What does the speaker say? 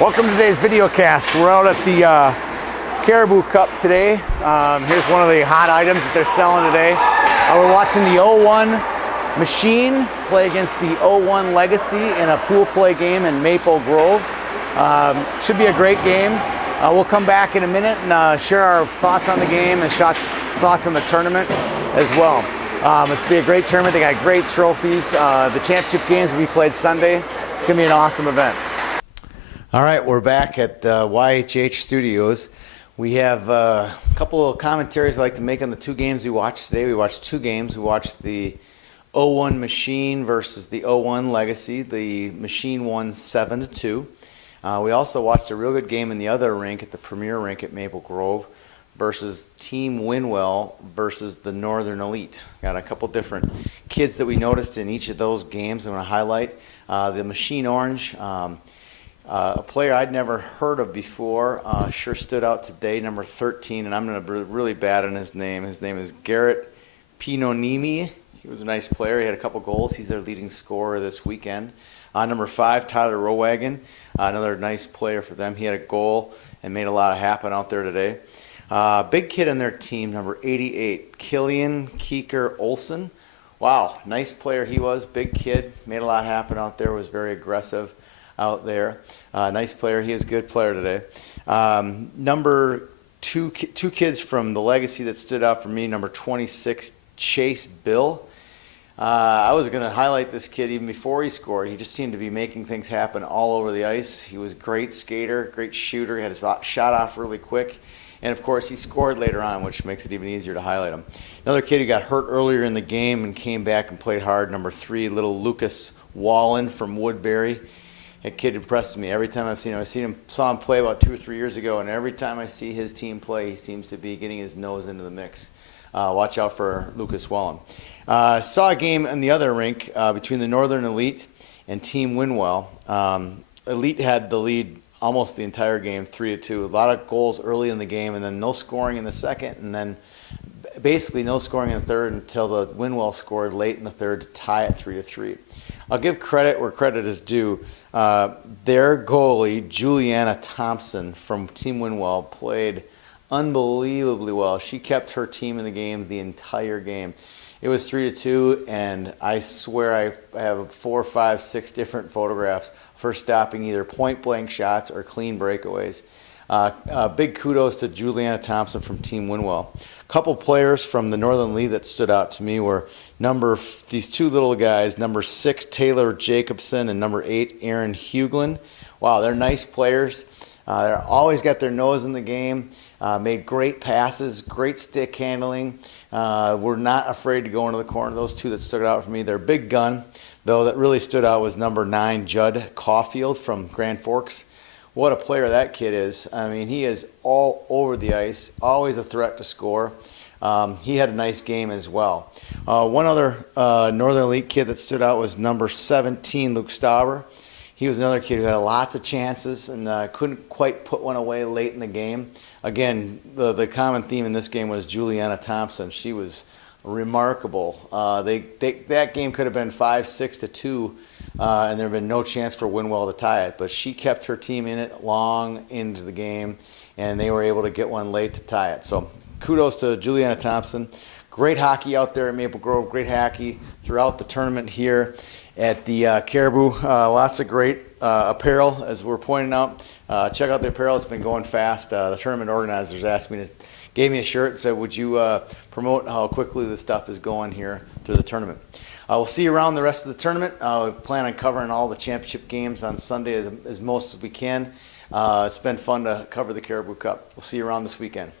Welcome to today's videocast. We're out at the Caribou Cup today. Here's one of the hot items that they're selling today. We're watching the 01 Machine play against the 01 Legacy in a pool play game in Maple Grove. Should be a great game. We'll come back in a minute and share our thoughts on the game and thoughts on the tournament as well. It's be a great tournament. They got great trophies. The championship games will be played Sunday. It's going to be an awesome event. All right, we're back at YHH Studios. We have a couple of commentaries I'd like to make on the two games we watched today. We watched two games. We watched the 01 Machine versus the 01 Legacy. The Machine won 7-2. We also watched a real good game in the other rink, at the Premier Rink at Maple Grove, versus Team Winwell versus the Northern Elite. Got a couple different kids that we noticed in each of those games I want to highlight. The Machine Orange, a player I'd never heard of before, sure stood out today, number 13, and I'm going to be really bad on his name. His name is Garrett Pinonimi. He was a nice player. He had a couple goals. He's their leading scorer this weekend. Number 5, Tyler Rowagon, another nice player for them. He had a goal and made a lot happen out there today. Big kid on their team, number 88, Killian Keeker Olsen. Wow, nice player he was. Big kid, made a lot happen out there, was very aggressive out there. Nice player. He is a good player today. Number two kids from the Legacy that stood out for me. Number 26, Chase Bill. I was going to highlight this kid even before he scored. He just seemed to be making things happen all over the ice. He was a great skater, great shooter. He had his shot off really quick. And, of course, he scored later on, which makes it even easier to highlight him. Another kid who got hurt earlier in the game and came back and played hard, number 3, little Lucas Wallen from Woodbury. That kid impresses me every time I've seen him. Saw him play about 2 or 3 years ago, and every time I see his team play, he seems to be getting his nose into the mix. Watch out for Lucas Wallen. Saw a game in the other rink between the Northern Elite and Team Winwell. Elite had the lead almost the entire game, 3-2. A lot of goals early in the game, and then no scoring in the second, and then basically no scoring in the third until the Winwell scored late in the third to tie it 3-3. I'll give credit where credit is due. Their goalie, Juliana Thompson from Team Winwell, played unbelievably well. She kept her team in the game the entire game. It was 3-2, and I swear I have 4, 5, 6 different photographs for stopping either point-blank shots or clean breakaways. Big kudos to Juliana Thompson from Team Winwell. A couple players from the Northern League that stood out to me were these two little guys, number 6, Taylor Jacobson, and number 8, Aaron Hughlin. Wow, they're nice players. They're always got their nose in the game, made great passes, great stick handling. Were not afraid to go into the corner. Those two that stood out for me. Their big gun, though, that really stood out was number 9, Judd Caulfield from Grand Forks. What a player that kid is. I mean, he is all over the ice, always a threat to score. He had a nice game as well. One other Northern Elite kid that stood out was number 17, Luke Stauber. He was another kid who had lots of chances and couldn't quite put one away late in the game. Again, the common theme in this game was Juliana Thompson. She was remarkable. That game could have been 5-6-2, and there had been no chance for Winwell to tie it. But she kept her team in it long into the game, and they were able to get one late to tie it. So kudos to Juliana Thompson. Great hockey out there at Maple Grove. Great hockey throughout the tournament here at the Caribou. Lots of great apparel, as we're pointing out. Check out the apparel. It's been going fast. The tournament organizers gave me a shirt and said, would you promote how quickly the stuff is going here through the tournament. We'll see you around the rest of the tournament. We plan on covering all the championship games on Sunday as most as we can. It's been fun to cover the Caribou Cup. We'll see you around this weekend.